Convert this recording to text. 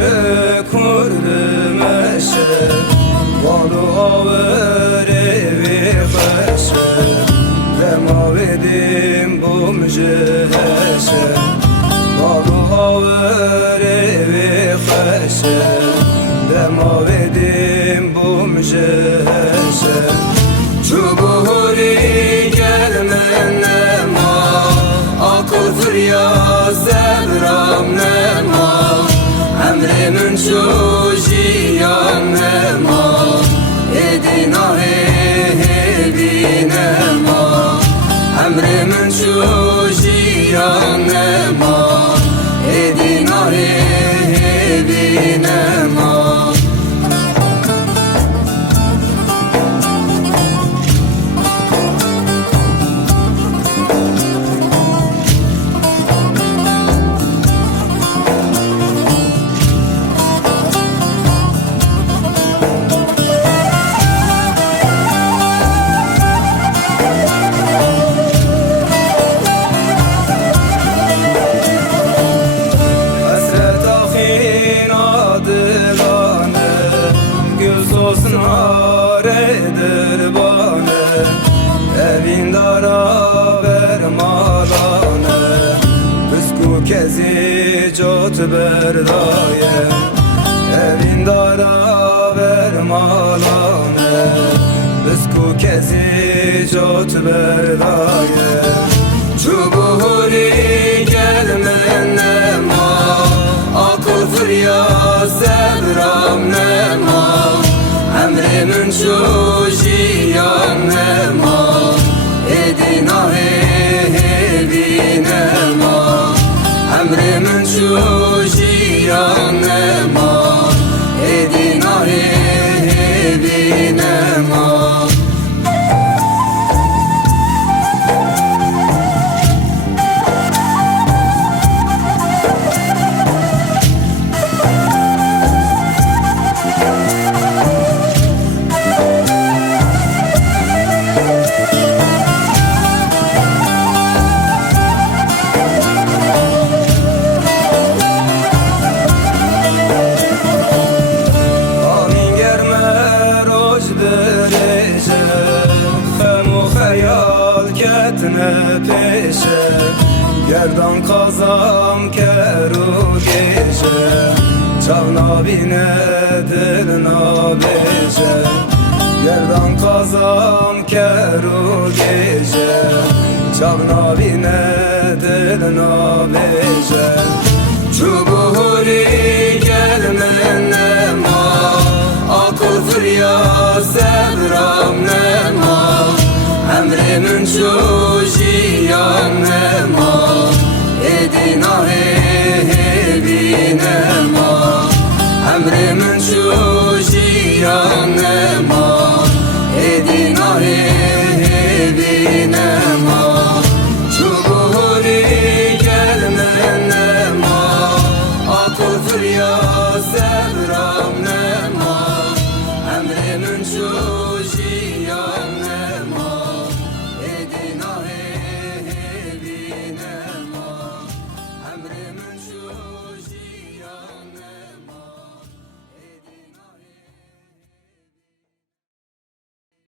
Köprü kurdum eşe, balı ağır evi kaşe, demavedim bu müceheşe, balı ağır evi kaşe, demavedim bu müceheşe. Çubuğuri gelmen nema, akıl fıryaz devram nema, emrimin çocuğuyan nema, edina hevi nema, emrimin çocuğuyan nema, edina hevi nema. Naredir bana, evin dara vermalane, Büsku kezi cot berdaye, evin dara vermalane, Büsku kezi cot berdaye. Çubuğuri gelmen nema, akıl fıryaz devram nema, emrimin çocuğuyan nema, edina hevi nema, emrimin çocuğuyan nema, edina hevi nema. Peşe gerdan kazam keru gece, çavna bine dilna beşe, gerdan kazam keru gece, çavna bine dilna beşe. Çubuğuri gelmen nema, akıl fıryaz devram nema, emrimin çocuğuyan nema, edina hevi nema, emrimin çocuğuyan nema.